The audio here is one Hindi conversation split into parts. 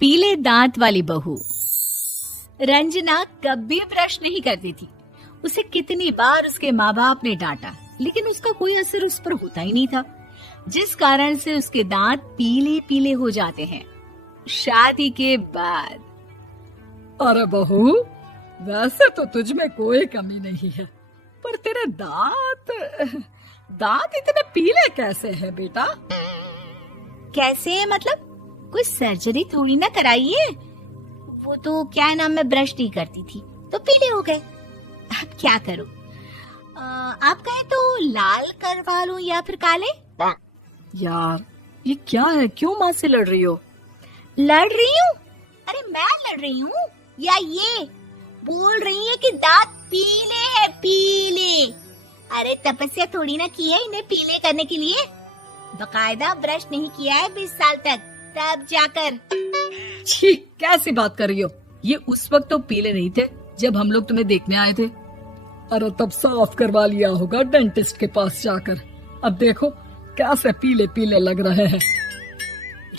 पीले दांत वाली बहू। रंजना कभी ब्रश नहीं करती थी। उसे कितनी बार उसके माँ बाप ने डांटा, लेकिन उसका कोई असर उस पर होता ही नहीं था, जिस कारण से उसके दांत पीले पीले हो जाते हैं। शादी के बाद। अरे बहू, वैसे तो तुझ में कोई कमी नहीं है, पर तेरे दांत इतने पीले कैसे हैं बेटा? कैसे मतलब? कोई सर्जरी थोड़ी ना कराई है। वो तो क्या नाम, मैं ब्रश नहीं करती थी तो पीले हो गए। अब क्या करूं? आप कहें तो लाल करवा लूं या फिर काले? यार ये क्या है, क्यों माँ से लड़ रही हो? लड़ रही हूँ? अरे मैं लड़ रही हूँ या ये बोल रही है कि दांत पीले हैं, पीले। अरे तपस्या थोड़ी ना की है इन्हें पीले करने के लिए। बकायदा ब्रश नहीं किया है 20 साल तक, तब जाकर। छी, कैसी बात कर रही हो? ये उस वक्त तो पीले नहीं थे जब हम लोग तुम्हें देखने आए थे। अरे तब साफ करवा लिया होगा डेंटिस्ट के पास जाकर। अब देखो कैसे पीले पीले लग रहे हैं।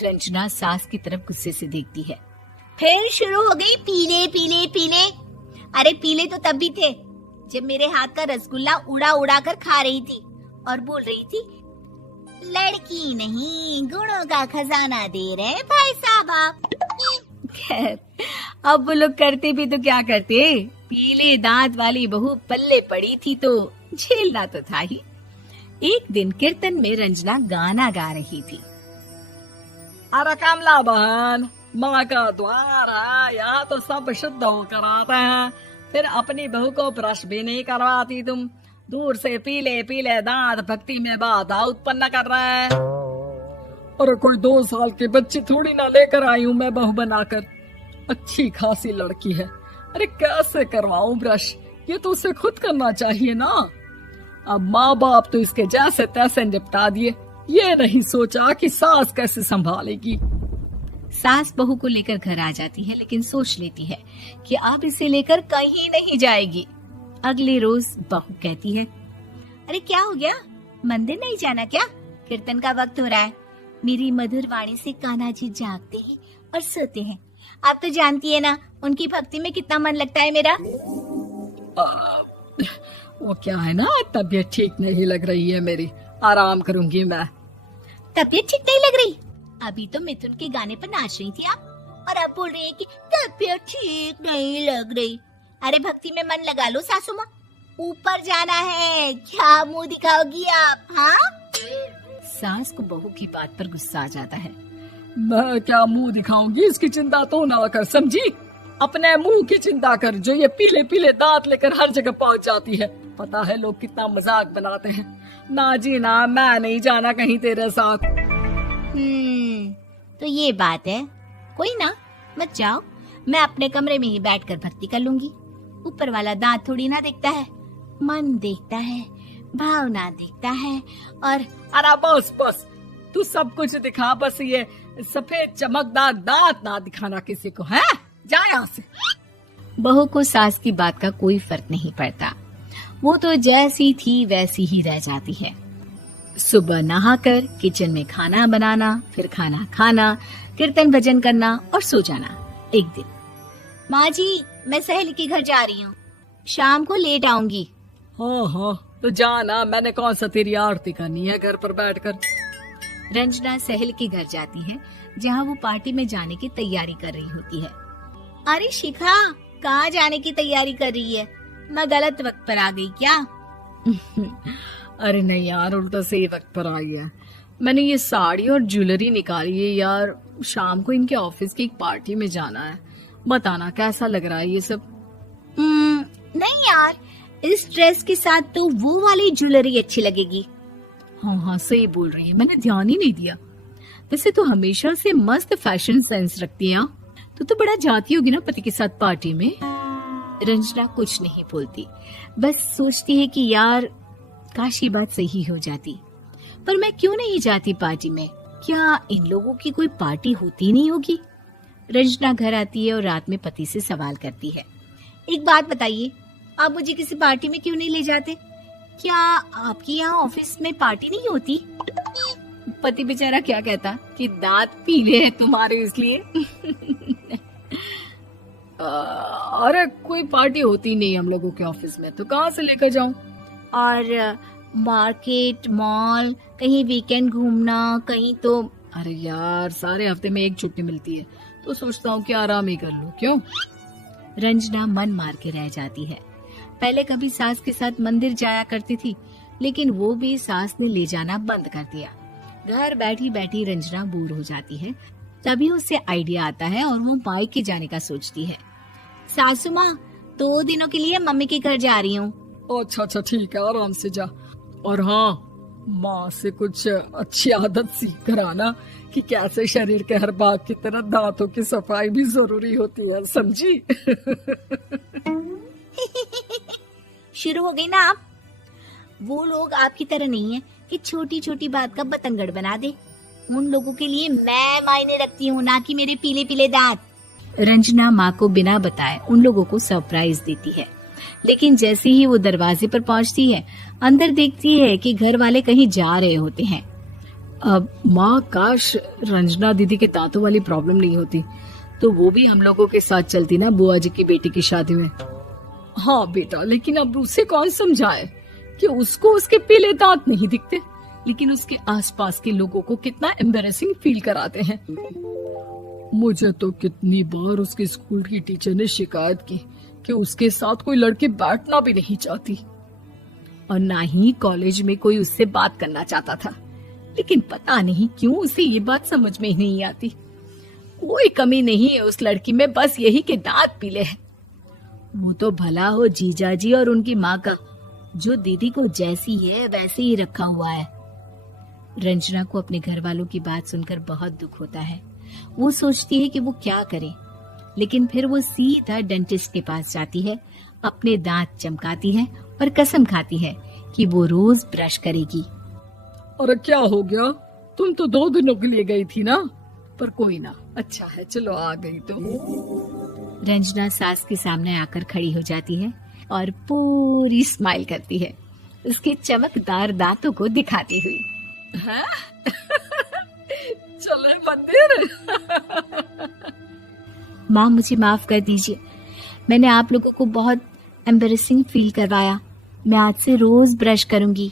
रंजना सास की तरफ गुस्से से देखती है। फिर शुरू हो गई पीले पीले पीले। अरे पीले तो तब भी थे जब मेरे हाथ का रसगुल्ला उड़ा उड़ा कर खा रही थी और बोल रही थी, लड़की नहीं गुणों का खजाना दे रहे भाई साहब आप। खैर, अब वो लोग करते भी तो क्या करते, पीले दांत वाली बहू पल्ले पड़ी थी तो झेलना तो था ही। एक दिन कीर्तन में रंजना गाना गा रही थी। अरे कमला बहन, माँ का द्वार है, यहाँ तो सब शुद्ध होकर आते हैं, फिर अपनी बहू को ब्रश भी नहीं करवाती तुम। दूर से पीले पीले दांत भक्ति में बाधा उत्पन्न कर रहे हैं। अरे कोई 2 साल की बच्ची थोड़ी ना लेकर आई हूँ मैं बहू बनाकर। अच्छी खासी लड़की है, अरे कैसे करवाऊं ब्रश? ये तो उसे खुद करना चाहिए ना। अब माँ बाप तो इसके जैसे तैसे निपटा दिए, ये नहीं सोचा कि सास कैसे संभालेगी। सास बहू को लेकर घर आ जाती है, लेकिन सोच लेती है कि अब इसे लेकर कहीं नहीं जाएगी। अगले रोज बहू कहती है, अरे क्या हो गया, मंदिर नहीं जाना क्या? कीर्तन का वक्त हो रहा है। मेरी मधुर वाणी से कान्हा जी जागते हैं और सोते हैं। आप तो जानती है ना उनकी भक्ति में कितना मन लगता है मेरा। वो क्या है ना, तबीयत ठीक नहीं लग रही है मेरी, आराम करूंगी मैं। तबीयत ठीक नहीं लग रही? अभी तो मिथुन के गाने पर नाच रही थी आप, और अब बोल रही है कि तबीयत ठीक नहीं लग रही। अरे भक्ति में मन लगा लो सासू माँ, ऊपर जाना है, क्या मुंह दिखाओगी आप? हाँ? सास को बहू की बात पर गुस्सा आ जाता है। मैं क्या मुंह दिखाऊंगी, इसकी चिंता तो ना कर, समझी? अपने मुंह की चिंता कर, जो ये पीले पीले दांत लेकर हर जगह पहुंच जाती है। पता है लोग कितना मजाक बनाते हैं। ना जी ना, मैं नहीं जाना कहीं तेरे साथ। तो ये बात है। कोई ना, मत जाओ, मैं अपने कमरे में ही बैठकर भक्ति कर लूंगी। ऊपर वाला दांत थोड़ी ना देखता है, मन देखता है, भावना देखता है। और अरे बस बस, तू सब कुछ दिखा, बस ये सफेद चमकदार दांत ना दिखाना किसी को, है? जा यहाँ से। बहू को सास की बात का कोई फर्क नहीं पड़ता, वो तो जैसी थी वैसी ही रह जाती है। सुबह नहाकर किचन में खाना बनाना, फिर खाना खाना, कीर्तन भजन करना और सो जाना। एक दिन, माँ जी मैं सहेली के घर जा रही हूँ, शाम को लेट आऊंगी। हाँ हाँ तो जाना, मैंने कौन सा तेरी आरती करनी है घर पर बैठकर। रंजना सहेली के घर जाती है, जहाँ वो पार्टी में जाने की तैयारी कर रही होती है। अरे शिखा, कहाँ जाने की तैयारी कर रही है? मैं गलत वक्त पर आ गई क्या? अरे नहीं यार, उल्टा सही वक्त पर आ गया। मैंने ये साड़ी और ज्वेलरी निकाली है यार, शाम को इनके ऑफिस की एक पार्टी में जाना है। बताना कैसा लग रहा है ये सब? नहीं यार, इस ड्रेस के साथ तो वो वाली ज्वेलरी अच्छी लगेगी। हाँ हाँ सही बोल रही है, मैंने ध्यान ही नहीं दिया। वैसे तो हमेशा से मस्त फैशन सेंस रखती है। तो बड़ा जाती होगी ना पति के साथ पार्टी में। रंजना कुछ नहीं बोलती, बस सोचती है कि यार काश ये बात सही हो जाती। पर मैं क्यों नहीं जाती पार्टी में? क्या इन लोगों की कोई पार्टी होती नहीं होगी? रंजना घर आती है और रात में पति से सवाल करती है, एक बात बताइए, आप मुझे किसी पार्टी में क्यों नहीं ले जाते? क्या आपके यहाँ ऑफिस में पार्टी नहीं होती? पति बेचारा क्या कहता कि दांत पीले हैं तुम्हारे इसलिए। अरे कोई पार्टी होती नहीं हम लोगों के ऑफिस में, तो कहाँ से लेकर जाऊं? और मार्केट, मॉल, कहीं वीकेंड घूमना, कहीं तो। अरे यार सारे हफ्ते में एक छुट्टी मिलती है, तो सोचता हूँ कि आराम ही कर लूं। क्यों? रंजना मन मार के रह जाती है। पहले कभी सास के साथ मंदिर जाया करती थी, लेकिन वो भी सास ने ले जाना बंद कर दिया। घर बैठी बैठी रंजना बोर हो जाती है। तभी उसे आइडिया आता है और वो मायके जाने का सोचती है। सासू माँ, 2 दिनों के लिए मम्मी के घर जा रही हूँ। अच्छा ठीक है, आराम से जा। और हाँ, माँ से कुछ अच्छी आदत सीख कर आना कि कैसे शरीर के हर भाग की तरह दांतों की सफाई भी जरूरी होती है, समझी? शुरू हो गई ना आप। वो लोग आपकी तरह नहीं है कि छोटी छोटी बात का बतंगड़ बना दे। उन लोगों के लिए मैं मायने रखती हूँ, ना कि मेरे पीले पीले दांत। रंजना माँ को बिना बताए उन लोगों को सरप्राइज देती है, लेकिन जैसे ही वो दरवाजे पर पहुंचती है, अंदर देखती है कि घर वाले कहीं जा रहे होते हैं। अब माँ, काश रंजना दीदी के दांतों वाली प्रॉब्लम नहीं होती, तो वो भी हम लोगों के साथ चलती ना बुआ जी की बेटी की शादी में। हाँ बेटा, लेकिन अब उसे कौन समझाए कि उसको उसके पीले दांत नहीं दिखते, लेकिन उसके आसपास के लोगों को कितना एम्बैरेसिंग फील कराते हैं। मुझे तो कितनी बार उसके स्कूल की टीचर ने शिकायत की कि उसके साथ कोई लड़की बैठना भी नहीं चाहती, और ना ही कॉलेज में कोई उससे बात करना चाहता था। लेकिन पता नहीं क्यों उसे ये बात समझ में ही नहीं आती। कोई कमी नहीं है उस लड़की में, बस यही कि दांत पीले हैं। वो तो भला हो जीजा जी और उनकी माँ का, जो दीदी को जैसी है वैसे ही रखा हुआ है। रंजना को अपने घर वालों की बात सुनकर बहुत दुख होता है। वो सोचती है कि वो क्या करे, लेकिन फिर वो सीधा डेंटिस्ट के पास जाती है, अपने दांत चमकाती है और कसम खाती है कि वो रोज ब्रश करेगी। अरे क्या हो गया? तुम तो 2 दिनों के लिए गई थी ना। पर कोई ना, अच्छा है, चलो आ गई तो। रंजना सास के सामने आकर खड़ी हो जाती है और पूरी स्माइल करती है, उसके चमकदार दांतों को दिखाती हुई। हैं? चले मंदिर। माँ, मुझे माफ कर दीजिए, मैंने आप लोगों को बहुत एम्बैरेसिंग फील करवाया। मैं आज से रोज ब्रश करूंगी।